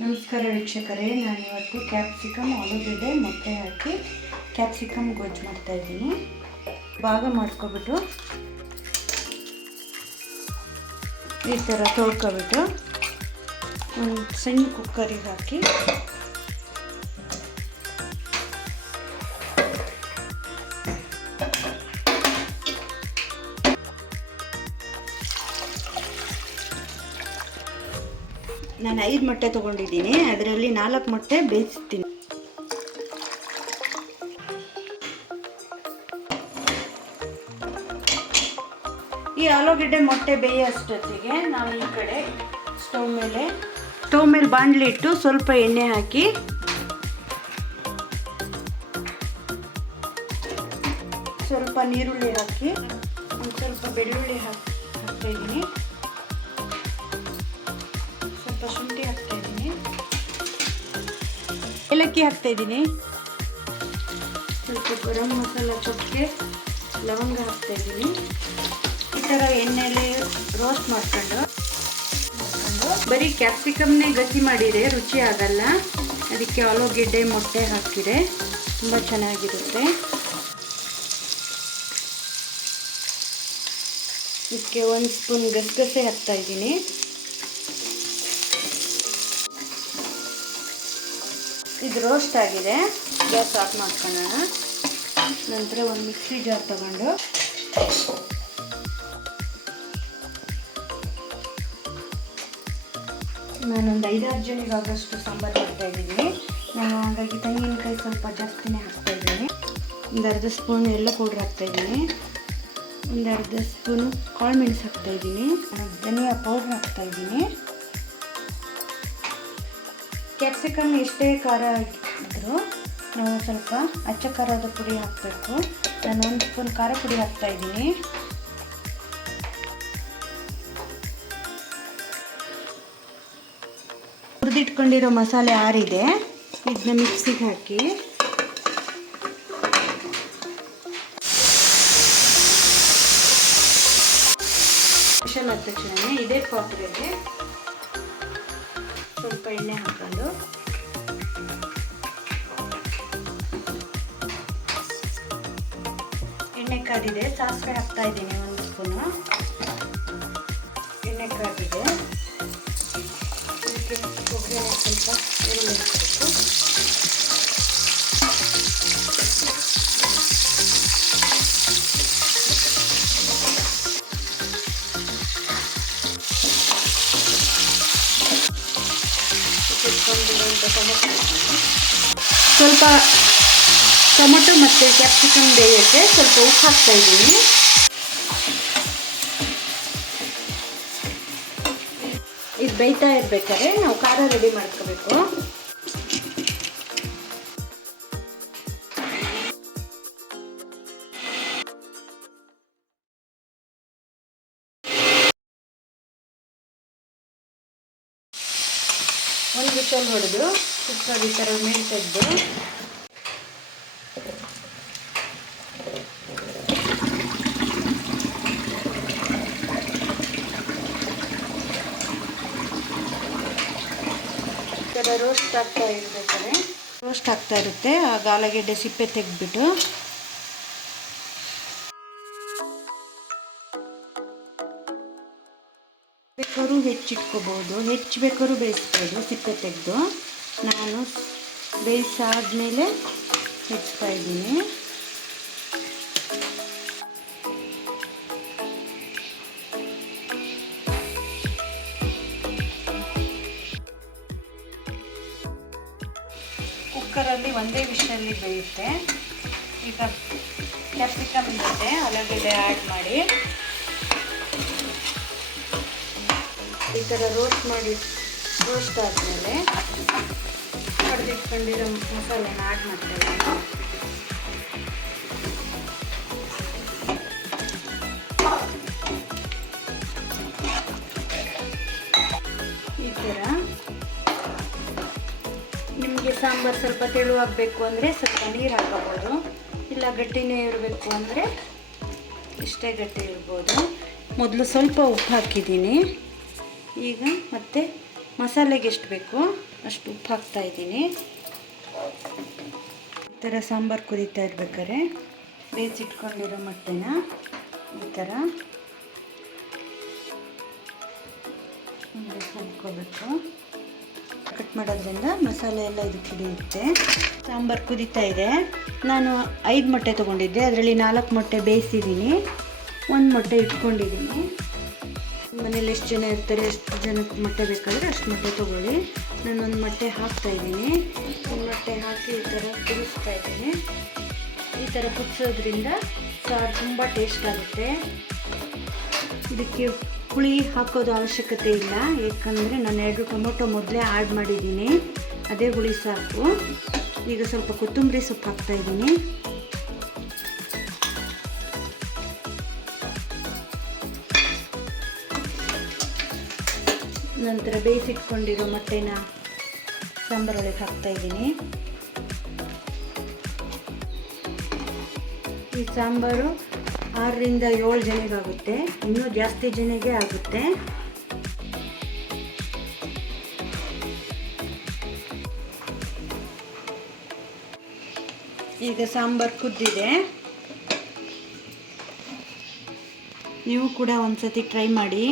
ನಮಸ್ಕಾರ ವೀಕ್ಷಕರೇ, ನಾನಿವತ್ತು ಕ್ಯಾಪ್ಸಿಕಮ್, ಆಲೂಗಡ್ಡೆ, ಮೊಟ್ಟೆ ಹಾಕಿ ಕ್ಯಾಪ್ಸಿಕಮ್ ಗೊಜ್ಜು ಮಾಡ್ತಾಯಿದ್ದೀನಿ. ಭಾಗ ಮಾಡ್ಕೊಬಿಟ್ಟು ಈ ಥರ ತೊಳ್ಕೊಬಿಟ್ಟು ಒಂದು ಸಣ್ಣ ಕುಕ್ಕರಿಗೆ ಹಾಕಿ ನಾನು 5 ಮೊಟ್ಟೆ ತೊಗೊಂಡಿದ್ದೀನಿ. ಅದರಲ್ಲಿ 4 ಮೊಟ್ಟೆ ಬೇಯಿಸ್ತೀನಿ. ಈ ಆಲೂಗಡ್ಡೆ ಮೊಟ್ಟೆ ಬೇಯೋಷ್ಟೊತ್ತಿಗೆ ನಾವು ಈ ಕಡೆ ಸ್ಟವ್ ಮೇಲೆ ಬಾಣಲಿ ಇಟ್ಟು ಸ್ವಲ್ಪ ಎಣ್ಣೆ ಹಾಕಿ ಸ್ವಲ್ಪ ನೀರುಳ್ಳಿ ಹಾಕಿ ಒಂದು ಸ್ವಲ್ಪ ಬೆಳ್ಳುಳ್ಳಿ ಹಾಕ್ತಾಯಿದ್ದೀನಿ. ಸ್ವಲ್ಪ ಶುಂಠಿ ಹಾಕ್ತಾಯಿದ್ದೀನಿ, ಏಲಕ್ಕಿ ಹಾಕ್ತಾಯಿದ್ದೀನಿ, ಸ್ವಲ್ಪ ಗರಂ ಮಸಾಲ, ಚಕ್ಕೆ, ಲವಂಗ ಹಾಕ್ತಾಯಿದ್ದೀನಿ. ಈ ಥರ ಎಣ್ಣೆಯಲ್ಲಿ ರೋಸ್ಟ್ ಮಾಡ್ಕೊಂಡು ಬರೀ ಕ್ಯಾಪ್ಸಿಕಮ್ನೇ ಗಸಿ ಮಾಡಿದರೆ ರುಚಿ ಆಗಲ್ಲ. ಅದಕ್ಕೆ ಆಲೂಗೆಡ್ಡೆ ಮೊಟ್ಟೆ ಹಾಕಿದರೆ ತುಂಬ ಚೆನ್ನಾಗಿರುತ್ತೆ. ಇದಕ್ಕೆ 1 ಸ್ಪೂನ್ ಗಸಗಸೆ ಹಾಕ್ತಾಯಿದ್ದೀನಿ. ಇದು ರೋಸ್ಟ್ ಆಗಿದೆ. ಗ್ಯಾಸ್ ಆಫ್ ಮಾಡ್ಕೊಳ್ಳೋಣ. ನಂತರ ಒಂದು ಮಿಕ್ಸಿ ಜಾರ್ ತಗೊಂಡು ನಾನೊಂದು 5-6 ಜನಕ್ಕೆ ಆಗೋಷ್ಟು ಸಾಂಬಾರು ಮಾಡ್ತಾಯಿದ್ದೀನಿ. ನಾನು ಹಾಗಾಗಿ ತೆಂಗಿನಕಾಯಿ ಸ್ವಲ್ಪ ಜಾಸ್ತಿನೇ ಹಾಕ್ತಾಯಿದ್ದೀನಿ. ಒಂದು ಅರ್ಧ ಸ್ಪೂನ್ ಎಲ್ಲ ಪೌಡ್ರ್ ಹಾಕ್ತಾಯಿದ್ದೀನಿ. ಒಂದು ಅರ್ಧ ಸ್ಪೂನು ಕಾಳು ಮೆಣಸು ಹಾಕ್ತಾಯಿದ್ದೀನಿ. ಧನಿಯಾ ಪೌಡ್ರ್ ಹಾಕ್ತಾಯಿದ್ದೀನಿ. ಕ್ಯಾಪ್ಸಿಕಮ್ ಎಷ್ಟೇ ಖಾರ ಇದ್ದರೂ ನಾವು ಸ್ವಲ್ಪ ಅಚ್ಚ ಖಾರದ ಪುಡಿ ಹಾಕಬೇಕು. ನಾನು 1 ಸ್ಪೂನ್ ಖಾರ ಪುಡಿ ಹಾಕ್ತಾಯಿದ್ದೀನಿ. ಹುರಿದಿಟ್ಕೊಂಡಿರೋ ಮಸಾಲೆ ಆರಿದೆ. ಇದನ್ನ ಮಿಕ್ಸಿಗೆ ಹಾಕಿ ಸ್ಪೆಷಲ್ ಆದ ತಕ್ಷಣ ಇದೇ ಪಾತ್ರೆಗೆ ಸ್ವಲ್ಪ ಎಣ್ಣೆ ಹಾಕೊಂಡು ಎಣ್ಣೆ ಕಾದಿದೆ. ಸಾಸಿವೆ ಹಾಕ್ತಾ ಇದ್ದೀನಿ 1 ಸ್ಪೂನು. ಎಣ್ಣೆ ಕಾದಿದೆ. ಇದಕ್ಕೆ ಒಗ್ಗರಣೆ ಸ್ವಲ್ಪ ಈರುಳ್ಳಿ ಹಾಕಬೇಕು. ಸ್ವಲ್ಪ ಟೊಮೊಟೊ ಮತ್ತು ಕ್ಯಾಪ್ಸಿಕಮ್ ಬೇಯೋಕ್ಕೆ ಸ್ವಲ್ಪ ಉಪ್ಪು ಹಾಕ್ತಾಯಿದ್ದೀನಿ. ಇದು ಬೇಯ್ತಾ ಇರಬೇಕಾದ್ರೆ ನಾವು ಖಾರ ರೆಡಿ ಮಾಡ್ಕೋಬೇಕು. ಒಂದು ವಿಷಲ್ ಹೊಡೆದು ಕುಕ್ಕರ್ ಈ ಥರ ಮೇಲೆ ತೆಗೆದು ರೋಸ್ಟ್ ಆಗ್ತಾ ಇರಬೇಕಾದ್ರೆ ರೋಸ್ಟ್ ಆಗ್ತಾ ಇರುತ್ತೆ. ಆಗ ಆಲೂಗೆಡ್ಡೆ ಸಿಪ್ಪೆ ತೆಗೆದ್ಬಿಟ್ಟು ಬೇಕಾದ್ರೂ ಹೆಚ್ಚಿಟ್ಕೋಬೋದು, ಬೇಕಾದ್ರೂ ಬೇಯಿಸ್ಬೋದು ಸಿಪ್ಪೆ ತೆಗೆದು. ನಾನು ಬೇಯಿಸಾದ್ಮೇಲೆ ಹೆಚ್ಚ್ತಾ ಇದ್ದೀನಿ. ಕುಕ್ಕರಲ್ಲಿ ಒಂದೇ ವಿಷಯಲ್ಲಿ ಬೇಯುತ್ತೆ. ಈಗ ಕ್ಯಾಪ್ಸಿಕಮ್ ಜೊತೆ ಆಲೂಗೆಡ್ಡೆ ಆ್ಯಡ್ ಮಾಡಿ ಈ ಥರ ರೋಸ್ಟ್ ಆದಮೇಲೆ ಹೊಡೆದಿಟ್ಕೊಂಡಿರೋ ಮಸಾಲೆನ ಆ್ಯಡ್ ಮಾಡ್ತೇವೆ. ಈ ಥರ ನಿಮಗೆ ಸಾಂಬಾರು ಸ್ವಲ್ಪ ತೆಳುವಾಗಬೇಕು ಅಂದರೆ ಸ್ವಲ್ಪ ನೀರು ಹಾಕೋಬೋದು, ಇಲ್ಲ ಗಟ್ಟಿನೇ ಇರಬೇಕು ಅಂದರೆ ಇಷ್ಟೇ ಗಟ್ಟಿ ಇರ್ಬೋದು. ಮೊದಲು ಸ್ವಲ್ಪ ಉಪ್ಪು ಹಾಕಿದ್ದೀನಿ. ಈಗ ಮತ್ತೆ ಮಸಾಲೆಗೆ ಎಷ್ಟು ಬೇಕೋ ಅಷ್ಟು ಉಪ್ಪು ಹಾಕ್ತಾಯಿದ್ದೀನಿ. ಈ ಥರ ಸಾಂಬಾರು ಕುದೀತಾ ಇರ್ಬೇಕಾದ್ರೆ ಬೇಯಿಸಿಟ್ಕೊಂಡಿರೋ ಮೊಟ್ಟೆನ ಈ ಥರ ಹಾಕ್ಕೋಬೇಕು. ಕಟ್ ಮಾಡೋದ್ರಿಂದ ಮಸಾಲೆ ಎಲ್ಲ ಇದಕ್ಕೆ ಹಿಡಿಯುತ್ತೆ. ಸಾಂಬಾರು ಕುದೀತಾ ಇದೆ. ನಾನು 5 ಮೊಟ್ಟೆ ತೊಗೊಂಡಿದ್ದೆ, ಅದರಲ್ಲಿ 4 ಮೊಟ್ಟೆ ಬೇಯಿಸಿದ್ದೀನಿ, 1 ಮೊಟ್ಟೆ ಇಟ್ಕೊಂಡಿದ್ದೀನಿ. ಮನೇಲಿ ಎಷ್ಟು ಜನ ಇರ್ತಾರೆ, ಎಷ್ಟು ಜನಕ್ಕೆ ಮೊಟ್ಟೆ ಬೇಕಾದರೆ ಅಷ್ಟು ಮೊಟ್ಟೆ ತೊಗೊಳ್ಳಿ. ನಾನು 1 ಮೊಟ್ಟೆ ಹಾಕ್ತಾಯಿದ್ದೀನಿ. 1 ಮೊಟ್ಟೆ ಹಾಕಿ ಈ ಥರ ಕುದಿಸ್ತಾ ಇದ್ದೀನಿ. ಈ ಥರ ಕುದಿಸೋದ್ರಿಂದ ಸಾರು ತುಂಬ ಟೇಸ್ಟ್ ಆಗುತ್ತೆ. ಇದಕ್ಕೆ ಹುಳಿ ಹಾಕೋದು ಅವಶ್ಯಕತೆ ಇಲ್ಲ, ಏಕೆಂದರೆ ನಾನು 2 ಟೊಮೊಟೊ ಮೊದಲೇ ಆ್ಯಡ್ ಮಾಡಿದ್ದೀನಿ, ಅದೇ ಹುಳಿ ಸಾಕು. ಈಗ ಸ್ವಲ್ಪ ಕೊತ್ತಂಬರಿ ಸೊಪ್ಪು ಹಾಕ್ತಾಯಿದ್ದೀನಿ. ನಂತರ ಬೇಯಿಸಿಟ್ಕೊಂಡಿರೋ ಮೊಟ್ಟೆನ ಸಾಂಬಾರೊಳಗೆ ಹಾಕ್ತಾಯಿದ್ದೀನಿ. ಈ ಸಾಂಬಾರು 6 ರಿಂದ 7 ಜನಗಾಗುತ್ತೆ, ಇನ್ನೂ ಜಾಸ್ತಿ ಜನಗೆ ಆಗುತ್ತೆ. ಈಗ ಸಾಂಬಾರು ಕುದ್ದಿದೆ. ನೀವು ಕೂಡ ಒಂದ್ಸತಿ ಟ್ರೈ ಮಾಡಿ.